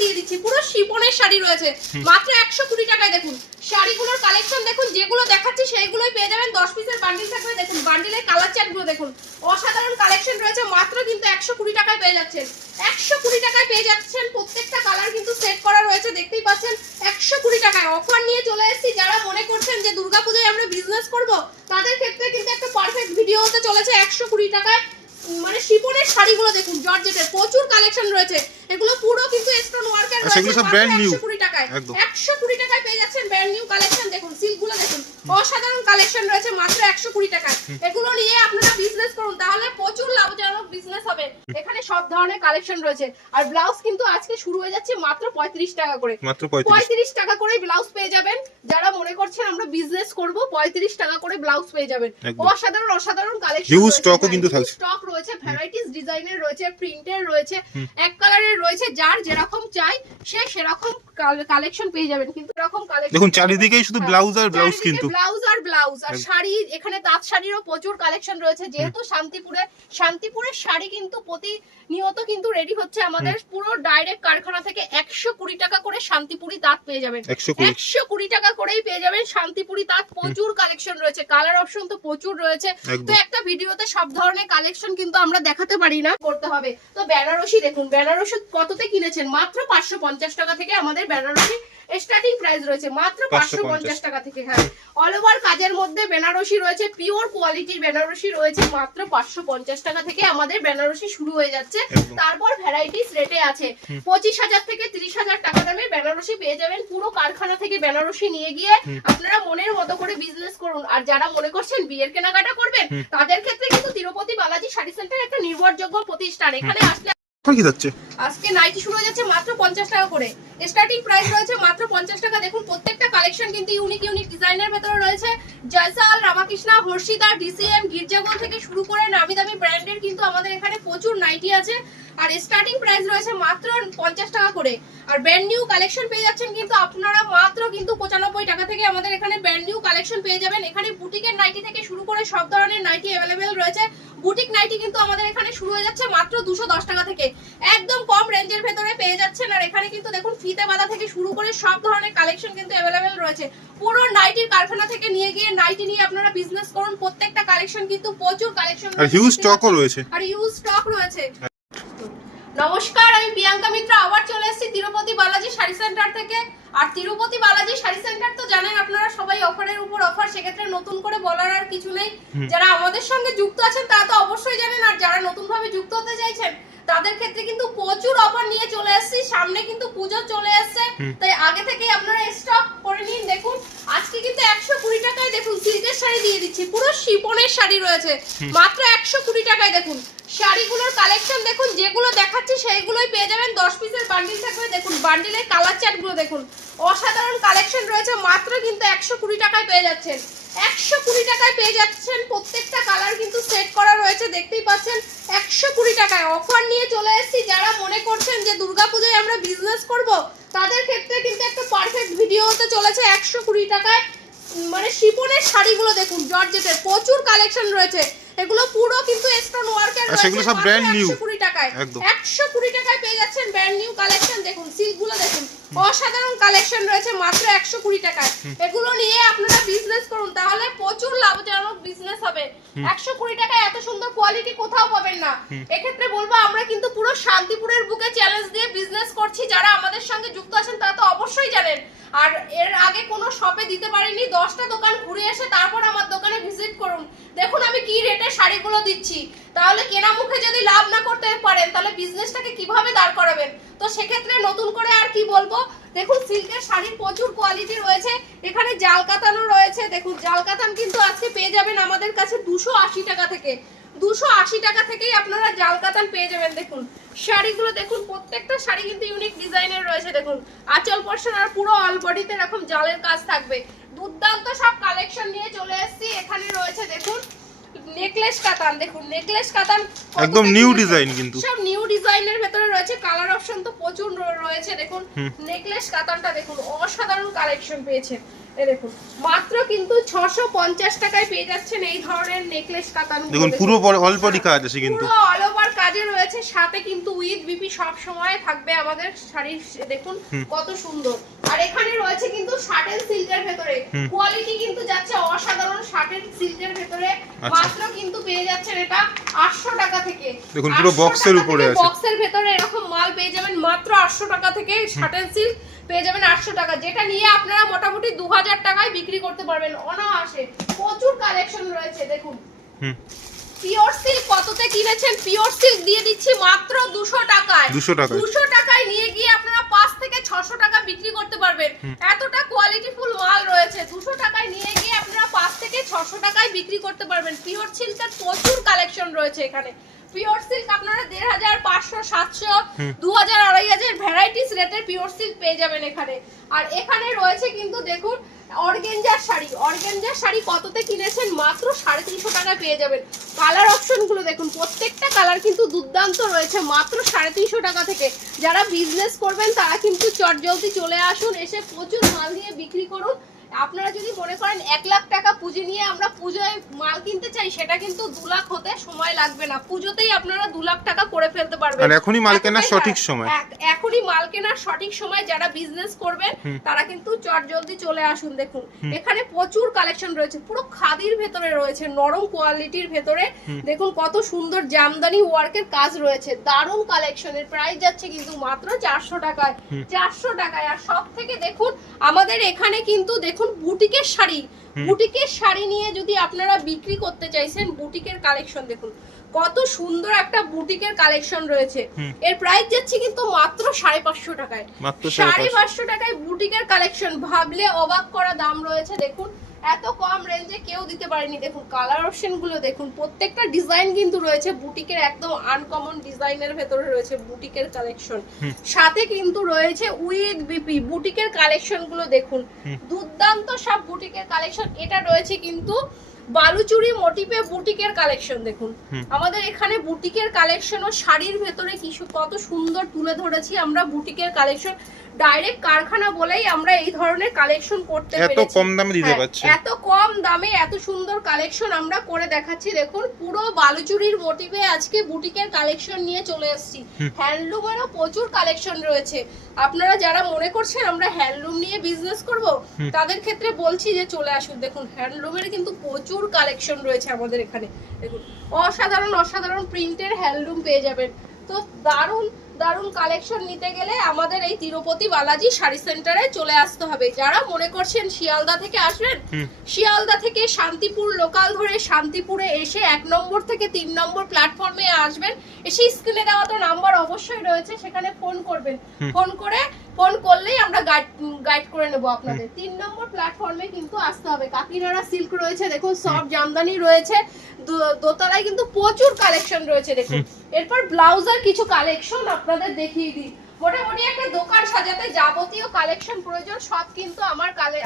দিয়ে দিচ্ছি, পুরো শিফনের শাড়ি রয়েছে মাত্র 120 টাকায়। দেখুন শাড়িগুলোর কালেকশন দেখুন, যেগুলো দেখাচ্ছি সেইগুলোই পেয়ে যাবেন। 10 পিসের বান্ডিল থাকবে। দেখুন বান্ডিলের কালার চার্টগুলো দেখুন, অসাধারণ কালেকশন রয়েছে। মাত্র কিন্তু 120 টাকায় পেয়ে যাচ্ছেন। 120 টাকায় পেয়ে যাচ্ছেন। প্রত্যেকটা কালার কিন্তু সেট করা রয়েছে, দেখতেই পাচ্ছেন। 120 টাকায় অফার নিয়ে চলে এসেছি। যারা মনে করছেন যে দুর্গাপূজায় আমরা বিজনেস করব, তাদের ক্ষেত্রে কিন্তু একটা পারফেক্ট ভিডিও হতে চলেছে। 120 টাকায় মানে শিফনের শাড়িগুলো দেখুন, জর্জেটের প্রচুর কালেকশন রয়েছে। এগুলো পুরো কিন্তু স্টোন ওয়ার্কের রয়েছে। এগুলো সব ব্র্যান্ড নিউ। 120 টাকায় 120 টাকায় পেয়ে যাচ্ছেন ব্র্যান্ড নিউ কালেকশন। দেখুন সিল্কগুলো দেখুন, অসাধারণ কালেকশন রয়েছে মাত্র 120 টাকায়। এগুলো নিয়ে আপনারা বিজনেস করুন, তাহলে প্রচুর লাভজনক বিজনেস হবে। এখানে সব ধরনের কালেকশন রয়েছে। আর ব্লাউজ কিন্তু আজকে শুরু হয়ে যাচ্ছে মাত্র 35 টাকা করে। মাত্র 35 টাকা করে ব্লাউজ পেয়ে যাবেন। যারা মনে করছেন আমরা বিজনেস করব, 35 টাকা করে ব্লাউজ পেয়ে যাবেন। অসাধারণ অসাধারণ কালেকশন, হিউজ স্টকও কিন্তু থাকছে। স্টক রয়েছে, ভ্যারাইটিস ডিজাইনের রয়েছে, প্রিন্টের রয়েছে, এক কালারের রয়েছে। যার যেরকম চাই সে সেরকম কালেকশন পেয়ে যাবেন। কিন্তু এরকম কালেকশন দেখুন চারিদিকেই শুধু ব্লাউজ আর ব্লাউজ, কিন্তু ব্লাউজ আর ব্লাউজ আর শাড়ি। এখানে তাঁত শাড়িরও প্রচুর কালেকশন রয়েছে। যেহেতু শান্তিপুরের শাড়ি কিন্তু প্রতিনিয়ত কিন্তু রেডি হচ্ছে আমাদের পুরো ডাইরেক্ট কারখানা থেকে। 120 টাকা করে শান্তিপুরি তাঁত পেয়ে যাবেন। 120 টাকা করেই পেয়ে যাবেন শান্তিপুরি তাঁত। প্রচুর কালেকশন রয়েছে, কালার অপশন তো প্রচুর রয়েছে। তো একটা ভিডিওতে সব ধরনের কালেকশন কিন্তু আমরা দেখাতে পারি না, করতে হবে। তো বেনারসি দেখুন, বেনারসি কততে কিনেছেন? মাত্র 550 টাকা থেকে আমাদের বেনারসি স্টার্টিং প্রাইস রয়েছে, মাত্র 550 টাকা থেকে। হ্যাঁ, অল ওভার কাজের মধ্যে বেনারসি রয়েছে, পিওর কোয়ালিটির বেনারসি রয়েছে। মাত্র 550 টাকা থেকে আমাদের বেনারসি শুরু হয়ে যাচ্ছে। তারপর ভ্যারাইটিস রেটে আছে। 25,000 থেকে 30,000 টাকা দামের বেনারসি পেয়ে যাবেন। পুরো কারখানা থেকে বেনারসি নিয়ে গিয়ে আপনারা মনের মতো করে বিজনেস করুন। আর যারা মনে করছেন বিয়ের কেনাকাটা করবেন, তাদের ক্ষেত্রে কিন্তু তিরুপতি বালাজি শাড়ি সেন্টার একটা নির্ভরযোগ্য প্রতিষ্ঠান। এখানে আসলে আজকে নাইটি শুরু হয়ে যাচ্ছে মাত্র 50 টাকা করে। স্টার্টিং প্রাইস রয়েছে মাত্র 50 টাকা। দেখুন প্রত্যেকটা কালেকশন কিন্তু ইউনিক ইউনিক ডিজাইনের ভেতরে রয়েছে। জয়সাল, রামাকৃষ্ণা, হর্ষিতা, ডিসিএম, গির্জাগোল থেকে শুরু করে নামি দামি ব্র্যান্ডের কিন্তু আমাদের এখানে প্রচুর নাইটি আছে। আর স্টার্টিং প্রাইস রয়েছে মাত্র 50 টাকা করে। আর ব্র্যান্ড নিউ কালেকশন পেয়ে যাচ্ছেন কিন্তু আপনারা মাত্র কিন্তু 95 টাকা থেকে আমাদের এখানে ব্র্যান্ড নিউ কালেকশন পেয়ে যাবেন। এখানে বুটিকের নাইটি থেকে শুরু করে সব ধরনের নাইটি অ্যাভেলেবেল রয়েছে। বুটিক নাইটি কিন্তু আমাদের এখানে শুরু হয়ে যাচ্ছে মাত্র 210 টাকা থেকে। একদম কম রেঞ্জের ভেতরে পেয়ে যাচ্ছেন। আর এখানে কিন্তু দেখুন ফিতে বাঁধা থেকে শুরু করে সব ধরনের কালেকশন কিন্তু অ্যাভেলেবেল রয়েছে। পুরো নাইটির কারখানা থেকে নিয়ে গিয়ে নাইটি নিয়ে আপনারা বিজনেস করুন। প্রত্যেকটা কালেকশন কিন্তু প্রচুর কালেকশন আর হিউজ স্টকও রয়েছে। নমস্কার, আমি প্রিয়াঙ্কা মিত্র আবার চলে এসেছি তিরুপতি বালাজি শাড়ি সেন্টার থেকে। আর তিরুপতি বালাজি শাড়ি সেন্টার তো জানেন আপনারা সবাই, অফারের উপর অফার। সেক্ষেত্রে নতুন করে বলার আর কিছু নেই। যারা আমাদের সঙ্গে যুক্ত আছেন তারা তো অবশ্যই জানেন। আর যারা নতুন ভাবে যুক্ত হতে চাইছেন তাদের ক্ষেত্রে কিন্তু প্রচুর অফার নিয়ে চলে এসেছি। সামনে কিন্তু পুজো চলে আসছে, তাই আগে থেকেই আপনারা স্টক করে নিন। দেখুন আজকে কিন্তু 120 টাকায় দেখুন সিল্কের শাড়ি দিয়ে দিচ্ছি, পুরো শিফনের শাড়ি রয়েছে মাত্র 120 টাকায়। দেখুন শাড়িগুলোর কালেকশন দেখুন, যেগুলো দেখাচ্ছি সেইগুলোই পেয়ে যাবেন। 10 পিসের বান্ডিল থাকবে। দেখুন বান্ডিলের কালার চার্টগুলো দেখুন, অসাধারণ কালেকশন রয়েছে। মাত্র কিন্তু 120 টাকায় পেয়ে যাচ্ছেন। 120 টাকায় পেয়ে যাচ্ছেন। প্রত্যেকটা কালার কিন্তু সেট করা রয়েছে, দেখতেই পাচ্ছেন। 120 টাকায় অফার নিয়ে চলে এসেছি। যারা মনে করছেন যে দুর্গাপূজায় আমরা বিজনেস করব, তাদের ক্ষেত্রে কিন্তু একটা পারফেক্ট ভিডিও হতে চলেছে। 120 টাকায় মানে শিফনের শাড়িগুলো দেখুন, জর্জেটের প্রচুর কালেকশন রয়েছে। এগুলো পুরো কিন্তু স্টোন ওয়ার্কের রয়েছে। সেগুলো সব ব্র্যান্ড নিউ। 120 টাকায় 120 টাকায় পেয়ে যাচ্ছেন ব্র্যান্ড নিউ কালেকশন। দেখুন সিল্কগুলো দেখুন, অসাধারণ কালেকশন রয়েছে মাত্র 120 টাকায়। এগুলো নিয়ে আপনারা বিজনেস করুন, তাহলে প্রচুর লাভজনক বিজনেস হবে। 120 টাকায় এত সুন্দর কোয়ালিটি কোথাও পাবেন না। এক্ষেত্রে বলবো আমরা কিন্তু পুরো শান্তিপুরের বুকে চ্যালেঞ্জ দিয়ে বিজনেস করছি। যারা আমাদের সঙ্গে যুক্ত আছেন তারা তো অবশ্যই জানেন। আর এর আগে কোনো শপে দিতে পারিনি, 10টা দোকান ঘুরে এসে তারপর আমার দোকানে ভিজিট করুন। দেখুন আমি কি রেটে শাড়িগুলো দিচ্ছি। তাহলে কেনা মুখে যদি লাভ না করতে পারেন তাহলে বিজনেসটাকে কিভাবে দাঁড় করাবেন? তো সেক্ষেত্রে নতুন করে আর কি বলবো। দেখুন সিল্কের শাড়ির প্রচুর কোয়ালিটি রয়েছে। এখানে জাল কাতানও রয়েছে। দেখুন জাল কাতান কিন্তু আজকে পেয়ে যাবেন আমাদের কাছে 280 টাকা থেকে। 280 টাকা থেকেই আপনারা জাল কাতান পেয়ে যাবেন। দেখুন শাড়িগুলো দেখুন, প্রত্যেকটা শাড়ি কিন্তু ইউনিক ডিজাইনের রয়েছে। দেখুন আঁচল পোরশন আর পুরো অল বডিতে এরকম জালের কাজ থাকবে। দুর্দান্ত সব কালেকশন নিয়ে চলে এসেছি। এখানে রয়েছে দেখুন নেকলেস কাতান। দেখুন নেকলেস কাতান একদম নিউ ডিজাইন, কিন্তু সব নিউ ডিজাইনের ভেতরে রয়েছে। কালার অপশন তো প্রচুর রয়েছে। দেখুন নেকলেস কাতানটা দেখুন, অসাধারণ কালেকশন পেয়েছে। এই দেখুন মাত্র কিন্তু 650 টাকায় পেয়ে যাচ্ছেন এই ধরনের নেকলেস কাতান। দেখুন পুরো অল বডি কাজ আছে কিন্তু, পুরো অল ওভার কাজে রয়েছে, সাথে কিন্তু উইথ বিপি সব সময় থাকবে আমাদের শাড়ির। দেখুন কত সুন্দর। আর এখানে রয়েছে কিন্তু শার্টেন সিল্কের ভেতরে, কোয়ালিটি কিন্তু যাচ্ছে অসাধারণ শার্টেন সিল্কের ভেতরে। মাত্র কিন্তু পেয়ে যাচ্ছেন এটা 800 টাকা থেকে। দেখুন পুরো বক্সের উপরে আছে, বক্সের ভেতরে এরকম মাল পেয়ে যাবেন মাত্র 800 টাকা থেকে। শার্টেন সিল্ক পেয়ে যাবেন 800 টাকা, যেটা নিয়ে আপনারা মোটামুটি 2000 টাকায় বিক্রি করতে পারবেন অনায়াসে। প্রচুর কালেকশন রয়েছে দেখুন। পিওর সিল্ক কততে কিনেছেন? পিওর সিল্ক দিয়ে দিচ্ছি মাত্র 200 টাকায়। 200 টাকায় নিয়ে গিয়ে আপনারা 5 থেকে 600 টাকা বিক্রি করতে পারবেন। এতটা কোয়ালিটিফুল মাল রয়েছে, 200 টাকায় নিয়ে গিয়ে আপনারা 5 থেকে 600 টাকায় বিক্রি করতে পারবেন। পিওর সিল্কের প্রচুর কালেকশন রয়েছে এখানে। পিওর সিল্ক আপনারা 1500, 500, 700, 2000, 2500 ভ্যারাইটিস রেটের পিওর সিল্ক পেয়ে যাবেন এখানে। আর এখানে রয়েছে কিন্তু দেখুন অর্গানজার শাড়ি। অর্গানজার শাড়ি কততে কিনেছেন? মাত্র 350 টাকায় পেয়ে যাবেন। কালার অপশন গুলো দেখুন, প্রত্যেকটা কালার কিন্তু দুর্দান্ত রয়েছে মাত্র 350 টাকা থেকে। যারা বিজনেস করবেন তারা কিন্তু চটজলদি চলে আসুন, এসে প্রচুর মাল নিয়ে বিক্রি করুন। আপনারা যদি মনে করেন 1 লাখ টাকা পুঁজি নিয়ে আমরা পুজোয় মাল কিনতে চাই, সেটা কিন্তু 2 লাখ হতে সময় লাগবে না। পুজোতেই আপনারা 2 লাখ টাকা করে ফেলতে পারবেন। আর এখনই মাল কেনার সঠিক সময়, এখনই মাল কেনার সঠিক সময়। যারা বিজনেস করবেন তারা কিন্তু চটজলদি চলে আসুন। দেখুন এখানে প্রচুর কালেকশন রয়েছে, পুরো খাদির ভেতরে রয়েছে, নরম কোয়ালিটির ভেতরে। দেখুন কত সুন্দর জামদানি ওয়ার্কের কাজ রয়েছে, দারুণ কালেকশনের। প্রাইস যাচ্ছে কিন্তু মাত্র 400 টাকায়। 400 টাকায়। আর সব থেকে দেখুন আমাদের এখানে কিন্তু দেখুন বুটিকের শাড়ি। বুটিকের শাড়ি নিয়ে যদি আপনারা বিক্রি করতে চাইছেন, বুটিকের কালেকশন দেখুন কত সুন্দর একটা বুটিকের কালেকশন রয়েছে। এর প্রাইস যাচ্ছে কিন্তু মাত্র 550 টাকায়। 550 টাকায় বুটিকের কালেকশন, ভাবলে অবাক করা দাম রয়েছে। দেখুন এত কম রেঞ্জে কেউ দিতে পারেনি। দেখুন কালার অপশন গুলো দেখুন, প্রত্যেকটা ডিজাইন কিন্তু রয়েছে বুটিকের, একদম আনকমন ডিজাইনের ভেতরে রয়েছে বুটিকের কালেকশন। সাথে কিন্তু রয়েছে উইথ বিপি বুটিকের কালেকশন গুলো দেখুন, দুর্দান্ত সব বুটিকের কালেকশন। এটা রয়েছে কিন্তু বালুচুরি মোটিভে বুটিকের কালেকশন। দেখুন আমাদের এখানে বুটিকের কালেকশন ও শাড়ির ভেতরে কিছু কত সুন্দর তুলে ধরেছি আমরা বুটিকের কালেকশন। ডাইরেক্ট কারখানা বলেই আমরা এই ধরনের কালেকশন করতে পেরেছি। এত কম দামে দিতে পারছি, এত কম দামে এত সুন্দর কালেকশন আমরা করে দেখাচ্ছি। দেখুন পুরো বালুচুরির মোটিভে আজকে বুটিকের কালেকশন নিয়ে চলে এসেছি। হ্যান্ডলুমেরও প্রচুর কালেকশন রয়েছে। আপনারা যারা মনে করছেন আমরা হ্যান্ডলুম নিয়ে বিজনেস করব, তাদের ক্ষেত্রে বলছি যে চলে আসুন। দেখুন হ্যান্ডলুমের কিন্তু প্রচুর কালেকশন রয়েছে আমাদের এখানে। দেখুন অসাধারণ অসাধারণ প্রিন্টের হ্যান্ডলুম পেয়ে যাবেন। তো দারুণ দারুণ কালেকশন নিতে গেলে আমাদের এই তিরুপতি বালাজি শাড়ি সেন্টারে চলে আসতে হবে। যারা মনে করছেন শিয়ালদা থেকে আসবেন, শিয়ালদা থেকে শান্তিপুর লোকাল ধরে শান্তিপুরে এসে 1 নম্বর থেকে 3 নম্বর প্ল্যাটফর্মে আসবেন। এসে স্ক্রিনে দেওয়া তো নাম্বার অবশ্যই রয়েছে, সেখানে ফোন করবেন। ফোন করলেই আমরা গাইড করে নেব আপনাদের। 3 নম্বর প্ল্যাটফর্মে কিন্তু আসতে হবে। কাকিনাড়া সিল্ক রয়েছে, দেখুন সব জামদানি রয়েছে, দোতলায় কিন্তু প্রচুর কালেকশন রয়েছে। দেখুন এরপর ব্লাউজের কিছু কালেকশন আপনাদের দেখিয়ে দিই। মোটামুটি একটা দোকান সাজাতে যাবতীয় কালেকশন প্রয়োজন সব কিন্তু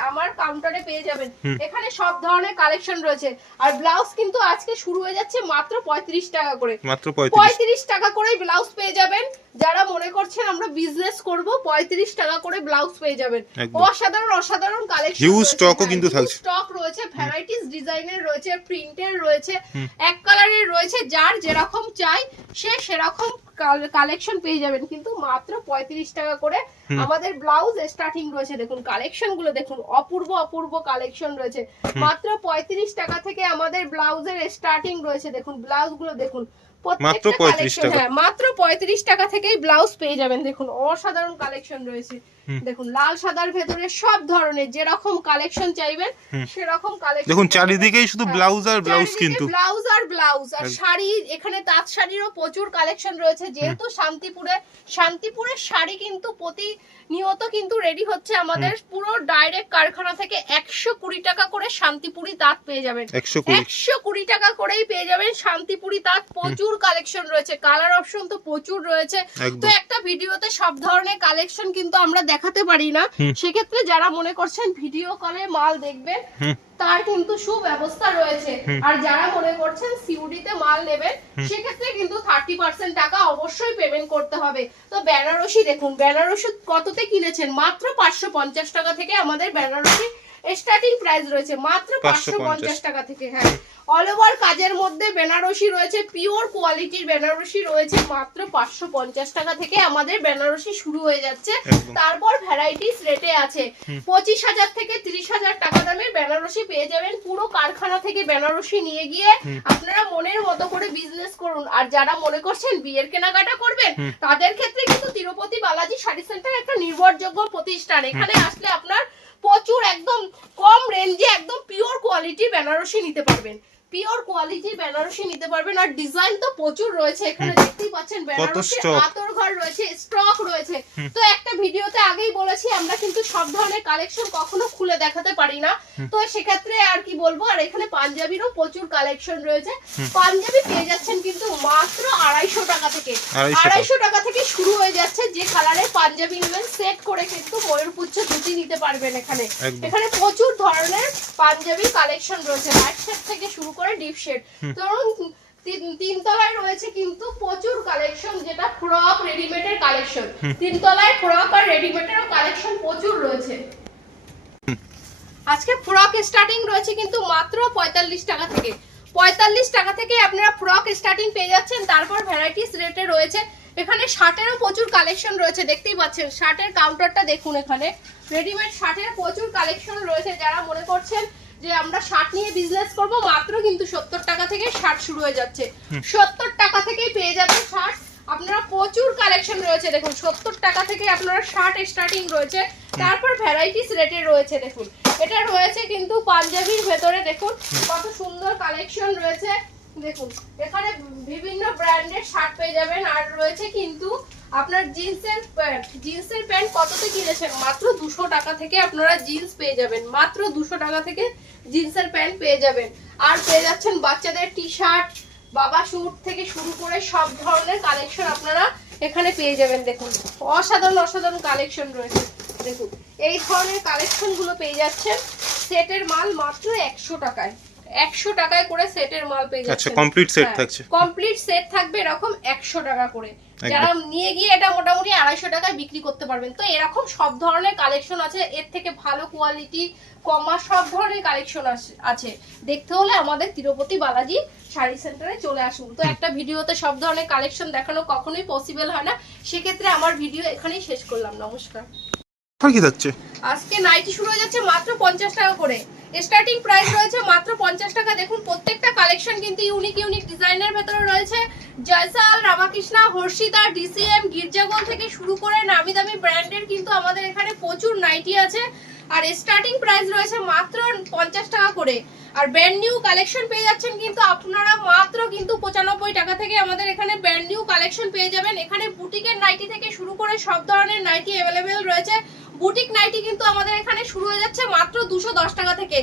আমার কাউন্টারে পেয়ে যাবেন। এখানে সব ধরনের কালেকশন রয়েছে। আর ব্লাউজ কিন্তু আজকে শুরু হয়ে যাচ্ছে মাত্র 35 টাকা করে। মাত্র 35 টাকা করে ব্লাউজ পেয়ে যাবেন। যারা মনে করছেন আমরা বিজনেস করব, 35 টাকা করে ব্লাউজ পেয়ে যাবেন। অসাধারণ অসাধারণ কালেকশন, হিউজ স্টকও কিন্তু থাকছে। স্টক রয়েছে, ভ্যারাইটিস ডিজাইনের রয়েছে, প্রিন্টের রয়েছে, এক কালারের রয়েছে। যার যেরকম চাই সে সেরকম কালেকশন পেয়ে যাবেন। কিন্তু মাত্র 35 টাকা করে আমাদের ব্লাউজ স্টার্টিং রয়েছে। দেখুন কালেকশন গুলো দেখুন, অপূর্ব অপূর্ব কালেকশন রয়েছে। মাত্র 35 টাকা থেকে আমাদের ব্লাউজের স্টার্টিং রয়েছে। দেখুন ব্লাউজ গুলো দেখুন, মাত্র 35 টাকা। হ্যাঁ মাত্র 35 টাকা থেকেই ব্লাউজ পেয়ে যাবেন। দেখুন অসাধারণ কালেকশন রয়েছে। দেখুন লাল সাদার ভেতরে সব ধরনের যেরকম কালেকশন চাইবেন সেরকম কালেকশন। দেখুন চারিদিকেই শুধু ব্লাউজ আর ব্লাউজ, কিন্তু ব্লাউজ আর ব্লাউজ। আর শাড়ি, এখানে তাঁত শাড়িরও প্রচুর কালেকশন রয়েছে। যেহেতু শান্তিপুরের শাড়ি কিন্তু প্রতিনিয়ত কিন্তু রেডি হচ্ছে আমাদের পুরো ডাইরেক্ট কারখানা থেকে। 120 টাকা করে শান্তিপুরি তাঁত পেয়ে যাবেন। 120 টাকা করেই পেয়ে যাবেন শান্তিপুরি তাঁত। প্রচুর কালেকশন রয়েছে, কালার অপশন তো প্রচুর রয়েছে। তো একটা ভিডিওতে সব ধরনের কালেকশন কিন্তু আমরা দেখাতে পারি না। সেক্ষেত্রে যারা মনে করছেন ভিডিও কলে মাল দেখবেন তার কিন্তু সুব্যবস্থা রয়েছে। আর যারা মনে করছেন সিওডি তে মাল নেবেন সেক্ষেত্রে কিন্তু 30% টাকা অবশ্যই পেমেন্ট করতে হবে। তো বেনারসি দেখুন, বেনারসি কততে কিনেছেন? মাত্র 550 টাকা থেকে আমাদের বেনারসি স্টার্টিং প্রাইস রয়েছে মাত্র 550 টাকা থেকে। হ্যাঁ, অল ওভার কাজের মধ্যে বেনারসি রয়েছে, পিওর কোয়ালিটির বেনারসি রয়েছে মাত্র 550 টাকা থেকে আমাদের বেনারসি শুরু হয়ে যাচ্ছে। তারপর ভ্যারাইটিস রেটে আছে 25,000 থেকে 30,000 টাকা দামের বেনারসি পেয়ে যাবেন। পুরো কারখানা থেকে বেনারসি নিয়ে গিয়ে আপনারা মনের মতো করে বিজনেস করুন। আর যারা মনে করছেন বিয়ের কেনাকাটা করবেন তাদের ক্ষেত্রে কিন্তু তিরুপতি বালাজি শাড়ি সেন্টার একটা নির্ভরযোগ্য প্রতিষ্ঠান। এখানে আসলে আপনার প্রচুর একদম কম রেঞ্জে একদম পিওর কোয়ালিটির বেনারসি নিতে পারবেন, পিওর কোয়ালিটির বেনারসি নিতে পারবেন। আর ডিজাইন তো প্রচুর রয়েছে, এখানে দেখতেই পাচ্ছেন বেনারসি আতর ঘর রয়েছে, স্টক রয়েছে। তো একটা ভিডিওতে আগেই বলেছি আমরা কিন্তু সব ধরনের কালেকশন কখনো খুলে দেখাতে পারি না, তো সেক্ষেত্রে আর কি বলবো। আর এখানে পাঞ্জাবিরও প্রচুর কালেকশন রয়েছে। পাঞ্জাবি পেয়ে যাচ্ছেন কিন্তু মাত্র 250 টাকা থেকে, 250 টাকা থেকে শুরু হয়ে যাচ্ছে। যে কালারের পাঞ্জাবি নেবেন সেট করে কিন্তু ময়ূরপুচ্ছ ধুতি নিতে পারবেন। এখানে এখানে প্রচুর ধরনের পাঞ্জাবি কালেকশন রয়েছে, লাইট শেড থেকে শুরু করে ডিপ শেড। ধরুন তিনতলায় রয়েছে কিন্তু প্রচুর কালেকশন, যেটা ফ্রক রেডিমেডের কালেকশন। তিনতলায় ফ্রক আর রেডিমেডেরও কালেকশন প্রচুর রয়েছে। আজকে ফ্রক স্টার্টিং রয়েছে কিন্তু মাত্র 45 টাকা থেকে, 45 টাকা থেকে আপনারা ফ্রক স্টার্টিং পেয়ে যাচ্ছেন। তারপর ভ্যারাইটিস রেটে রয়েছে। এখানে শার্টেরও প্রচুর কালেকশন রয়েছে, দেখতেই পাচ্ছেন শার্টের কাউন্টারটা দেখুন। এখানে রেডিমেড শার্টের প্রচুর কালেকশন রয়েছে। যারা মনে করছেন যে আমরা শার্ট নিয়ে বিজনেস করব, মাত্র কিন্তু 70 টাকা থেকে শার্ট শুরু হয়ে যাচ্ছে। 70 টাকা থেকেই পেয়ে যাবেন শার্ট। আপনারা প্রচুর কালেকশন রয়েছে দেখুন, 70 টাকা থেকে আপনারা শার্ট স্টার্টিং রয়েছে। তারপর ভ্যারাইটিস রেটে রয়েছে দেখুন, এটা রয়েছে কিন্তু পাঞ্জাবির ভেতরে দেখুন কত সুন্দর কালেকশন রয়েছে। দেখুন এখানে বিভিন্ন ব্র্যান্ডের শার্ট পেয়ে যাবেন। আর রয়েছে কিন্তু আপনার জিন্সের প্যান্ট, জিন্সের প্যান্ট কততে কিনেছেন? মাত্র 200 টাকা থেকে আপনারা জিন্স পেয়ে যাবেন, মাত্র 200 টাকা থেকে জিন্সের প্যান্ট পেয়ে যাবেন। আর পেয়ে যাচ্ছেন বাচ্চাদের টি শার্ট, বাবা স্যুট থেকে শুরু করে সব ধরনের কালেকশন আপনারা এখানে পেয়ে যাবেন। দেখুন অসাধারণ অসাধারণ কালেকশন রয়েছে। দেখুন এই ধরনের কালেকশন গুলো পেয়ে যাচ্ছেন। সেটের মাল মাত্র 100 টাকায়, 100 টাকায় করে সেটের মাল পেয়ে যাচ্ছেন। আচ্ছা, কমপ্লিট সেট থাকছে, কমপ্লিট সেট থাকবে এরকম 100 টাকা করে। যারা নিয়ে গিয়ে এটা মোটামুটি 250 টাকায় বিক্রি করতে পারবেন। তো এরকম সব ধরনের কালেকশন আছে, এর থেকে ভালো কোয়ালিটি কমা সব ধরনের কালেকশন আছে। দেখতে হলে আমাদের তিরুপতি বালাজি শাড়ি সেন্টারে চলে আসুন। তো একটা ভিডিওতে সব ধরনের কালেকশন দেখানো কখনোই পসিবল হয় না, সেক্ষেত্রে আমার ভিডিও এখানেই শেষ করলাম। নমস্কার। কি যাচ্ছে আজকে নাইটি শুরু হয়ে যাচ্ছে মাত্র 50 টাকা করে, স্টার্টিং প্রাইস রয়েছে মাত্র 50 টাকা। দেখুন প্রত্যেকটা কালেকশন কিন্তু ইউনিক ইউনিক ডিজাইনের ভেতরে রয়েছে। জয়সাল, রামাকৃষ্ণা, হর্ষিতা, ডিসিএম, গির্জাগোল থেকে শুরু করে নামি দামি ব্র্যান্ডের কিন্তু আমাদের এখানে প্রচুর নাইটি আছে। আর স্টার্টিং প্রাইস রয়েছে মাত্র 50 টাকা করে। আর ব্র্যান্ড নিউ কালেকশন পেয়ে যাচ্ছেন কিন্তু আপনারা মাত্র কিন্তু 95 টাকা থেকে আমাদের এখানে ব্র্যান্ড নিউ কালেকশন পেয়ে যাবেন। এখানে বুটিকের নাইটি থেকে শুরু করে সব ধরনের নাইটি অ্যাভেলেবেল রয়েছে। বুটিক নাইটি কিন্তু আমাদের এখানে শুরু হয়ে যাচ্ছে মাত্র 210 টাকা থেকে,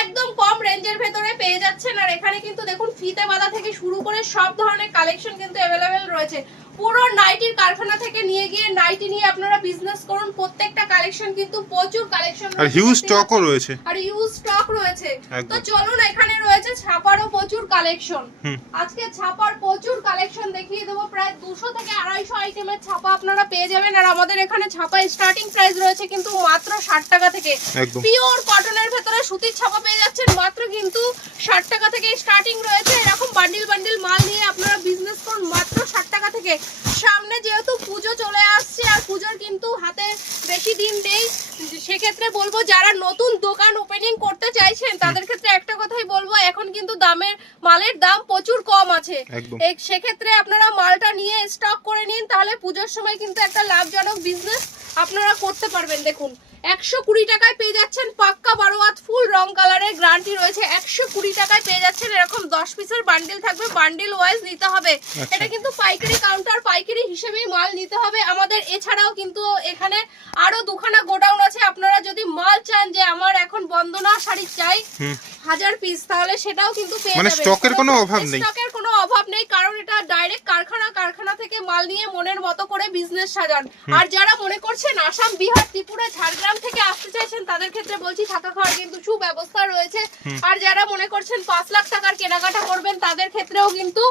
একদম কম রেঞ্জের ভেতরে পেয়ে যাচ্ছেন। আর এখানে কিন্তু দেখুন ফিতে বাঁধা থেকে শুরু করে সব ধরনের কালেকশন কিন্তু অ্যাভেলেবেল রয়েছে। পুরো নাইটির কারখানা থেকে নিয়ে গিয়ে নাইটি নিয়ে আপনারা বিজনেস করুন। প্রত্যেকটা কালেকশন কিন্তু প্রচুর কালেকশন আর হিউজ স্টকও রয়েছে, আর ইউজ স্টক রয়েছে। তো চলুন, এখানে রয়েছে ছাপারও প্রচুর কালেকশন। আজকে ছাপার প্রচুর কালেকশন দেখিয়ে দেবো। প্রায় 200 থেকে 250 আইটেমের ছাপা আপনারা পেয়ে যাবেন। আর আমাদের এখানে ছাপা স্টার্টিং প্রাইস রয়েছে কিন্তু মাত্র 60 টাকা থেকে। পিওর কটনের ভেতরে সুতির ছাপা পেয়ে যাচ্ছেন মাত্র কিন্তু 60 টাকা থেকে স্টার্টিং রয়েছে। এরকম বান্ডিল বান্ডিল মাল নিয়ে আপনারা বিজনেস করুন মাত্র 60 টাকা থেকে। সামনে যেহেতু পুজো চলে আসছে আর পুজোর কিন্তু হাতে বেশি দিন নেই, সেক্ষেত্রে বলবো যারা নতুন দোকান ওপেনিং করতে চাইছেন তাদের ক্ষেত্রে একটা কথাই বলবো, এখন কিন্তু মালের দাম প্রচুর কম আছে। সেক্ষেত্রে আপনারা মালটা নিয়ে স্টক করে নিন, তাহলে পুজোর সময় কিন্তু একটা লাভজনক বিজনেস আপনারা করতে পারবেন। দেখুন 120 টাকায় পেয়ে যাচ্ছেন পাক্কা 12 হাত ফুল রং কালারের গ্যারান্টি রয়েছে। 120 টাকায় পেয়ে যাচ্ছেন। এরকম 10 পিসের বান্ডিল থাকবে, বান্ডিল ওয়াইজ নিতে হবে। এটা কিন্তু পাইকারি কাউন্টার, পাইকারি হিসেবেই মাল নিতে হবে আমাদের। এছাড়াও কিন্তু এখানে আরো দুখানা গোডাউন আছে। আপনারা যদি মাল চান যে আমার এখন বন্দনা শাড়ি চাই 1000 পিস, তাহলে সেটাও কিন্তু পেয়ে যাবেন। মানে স্টকের কোনো অভাব নেই, স্টকের কোনো অভাব নেই, কারণ এটা ডাইরেক্ট কারখানা থেকে মাল নিয়ে মনের মতো করে বিজনেস সাজান। আর যারা মনে করছেন আসাম, বিহার, ত্রিপুরা, ঝাড়গ্রাম চট্টগ্রাম থেকে আসতে চাইছেন তাদের ক্ষেত্রে বলছি থাকা খাওয়ার কিন্তু সুব্যবস্থা রয়েছে। আর যারা মনে করছেন 5 লাখ টাকার কেনাকাটা করবেন তাদের ক্ষেত্রেও কিন্তু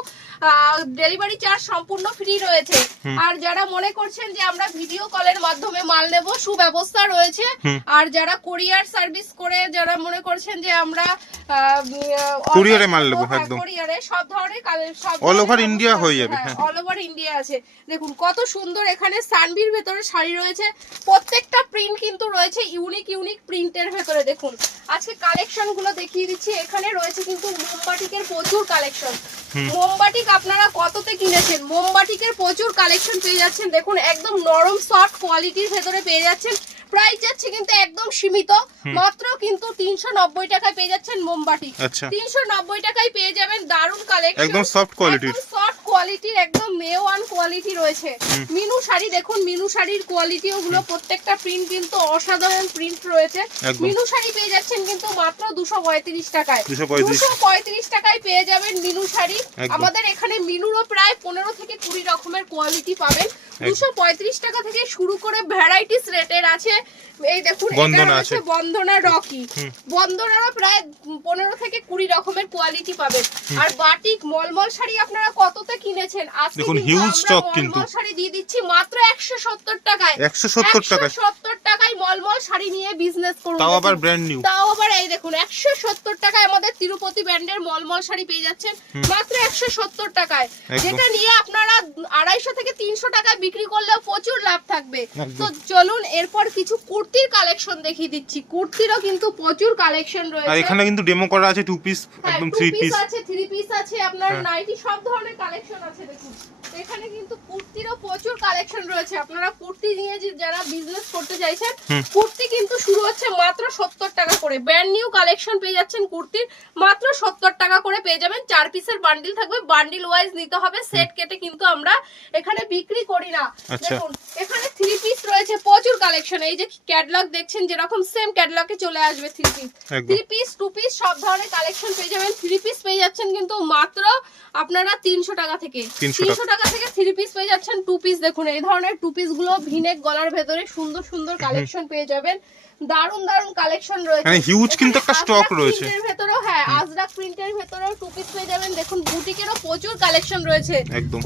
ডেলিভারি চার্জ সম্পূর্ণ ফ্রি রয়েছে। আর যারা মনে করছেন যে আমরা ভিডিও কলের মাধ্যমে মাল নেব, সুব্যবস্থা রয়েছে। আর যারা কোরিয়ার সার্ভিস করে যারা মনে করছেন যে আমরা কুরিয়ারে মাল নেব, একদম কোরিয়ারে সব ধরনের অল ওভার ইন্ডিয়া হয়ে যাবে। হ্যাঁ, অল ওভার ইন্ডিয়া আছে। দেখুন কত সুন্দর এখানে সানভির ভেতরে শাড়ি রয়েছে, প্রত্যেকটা প্রিন্ট কিন্তু রয়েছে ইউনিক ইউনিক প্রিন্টের ভেতরে। দেখুন আজকে কালেকশন গুলো দেখিয়ে দিচ্ছি। এখানে রয়েছে কিন্তু মোমবাটিকের প্রচুর কালেকশন। মোমবাটিক আপনারা কততে কিনেছেন? মোমবাটিকের প্রচুর কালেকশন পেয়ে যাচ্ছেন। দেখুন একদম নরম সফট কোয়ালিটির ভেতরে পেয়ে যাচ্ছেন। প্রাইস যাচ্ছে কিন্তু একদম সীমিত, মাত্র কিন্তু 390 টাকায় পেয়ে যাচ্ছেন মোমবাটিক। আচ্ছা, 390 টাকায় পেয়ে যাবেন দারুন কালেকশন, একদম সফট কোয়ালিটির। সফট কোয়ালিটির একদম মেওয়ান কোয়ালিটি রয়েছে। মিনু শাড়ি দেখুন, মিনু শাড়ির কোয়ালিটি ওগুলো প্রত্যেকটা প্রিন্ট কিন্তু অসাধারণ প্রিন্ট রয়েছে। মিনু শাড়ি পেয়ে যাচ্ছেন কিন্তু মাত্র 235 টাকায়। 235 টাকায় পেয়ে যাবেন মিনু শাড়ি। আমাদের এখানে মিনুরও প্রায় 15 থেকে 20 রকমের কোয়ালিটি পাবেন। 235 টাকা থেকে শুরু করে ভ্যারাইটিস রেটের আছে। এই দেখুন এটা আছে বন্দনা রকি, বন্দনারও প্রায় 15 থেকে 20 রকমের কোয়ালিটি পাবেন। আর বাটিক মলমল শাড়ি আপনারা কততে কিনেছেন? আজকে দেখুন হিউজ স্টক কিন্তু মলমল শাড়ি দিয়ে দিচ্ছি মাত্র 170 টাকায়। 170 টাকায় 170 টাকায় মলমল শাড়ি নিয়ে বিজনেস করুন। তাও আবার ব্র্যান্ড নিউ, তাও আবার এই দেখুন 170 টাকায় আমাদের তিরুপতি ব্র্যান্ডের মলমল শাড়ি পেয়ে যাচ্ছেন মাত্র 170 টাকায়। যেটা নিয়ে আপনারা 250 থেকে 300 টাকায় বিক্রি করলেও প্রচুর লাভ থাকবে। তো চলুন এরপর কিছু কুর্তির কালেকশন দেখিয়ে দিচ্ছি। কুর্তিরও কিন্তু প্রচুর কালেকশন রয়েছে। আর এখানে কিন্তু ডেমো করা আছে 2 পিস, একদম 3 পিস আছে, 3 পিস আছে, আপনার নাইটি সব ধরনের কালেকশন আছে। দেখুন এখানে কিন্তু কুর্তিরও প্রচুর কালেকশন রয়েছে। আপনারা কুর্তি নিয়ে যারা বিজনেস করতে চাইছেন, কুর্তি কিন্তু শুরু হচ্ছে মাত্র 70 টাকা করে। ব্র্যান্ড নিউ কালেকশন পেয়ে যাচ্ছেন কুর্তির মাত্র 70 টাকা করে পেয়ে যাবেন। 4 পিসের বান্ডিল থাকবে, বান্ডিল ওয়াইজ নিতে হবে, সেট কেটে কিন্তু আমরা এখানে বিক্রি করি না। দেখুন এখানে 3 পিস রয়েছে, প্রচুর কালেকশন। এই যে ক্যাটালগ দেখছেন যেরকম সেম ক্যাটালগে চলে আসবে 3 পিস, 3 পিস 2 পিস সব ধরনের কালেকশন পেয়ে যাবেন। 3 পিস পেয়ে যাচ্ছেন কিন্তু মাত্র আপনারা 300 টাকা থেকে, 300 টাকা থেকে 3 পিস পেয়ে যাচ্ছেন। 2 পিস দেখুন এই ধরনের 2 পিস গুলো ভিনেক গলার ভেতরে সুন্দর সুন্দর কালেকশন পেয়ে যাবেন। দারুন দারুন কালেকশন রয়েছে। মানে হিউজ কিন্তু একটা স্টক রয়েছে। এর ভেতরেও হ্যাঁ আজরাক প্রিন্টের ভেতরেও 2 পিস পেয়ে যাবেন। দেখুন বুটিকেরও প্রচুর কালেকশন রয়েছে।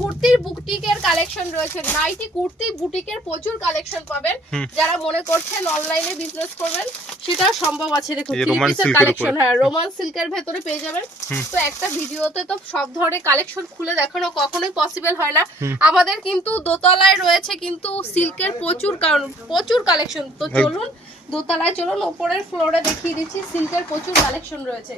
কুর্তির বুটিকের কালেকশন রয়েছে, নাইটি কুর্তি বুটিকের প্রচুর কালেকশন পাবেন। যারা মনে করছেন অনলাইনে বিজনেস করবেন সেটা সম্ভব আছে। দেখুন 3 পিসের কালেকশন, হ্যাঁ রোমান সিল্কের ভেতরে পেয়ে যাবেন। তো একটা ভিডিওতে তো সব ধরনের কালেকশন খুলে দেখানো কখনোই পসিবল হয় না। আমাদের কিন্তু দোতলায় রয়েছে কিন্তু সিল্কের প্রচুর কালেকশন। তো চলুন দোতলায় চলুন, উপরের ফ্লোরে দেখিয়ে দিচ্ছি সিল্কের প্রচুর কালেকশন রয়েছে।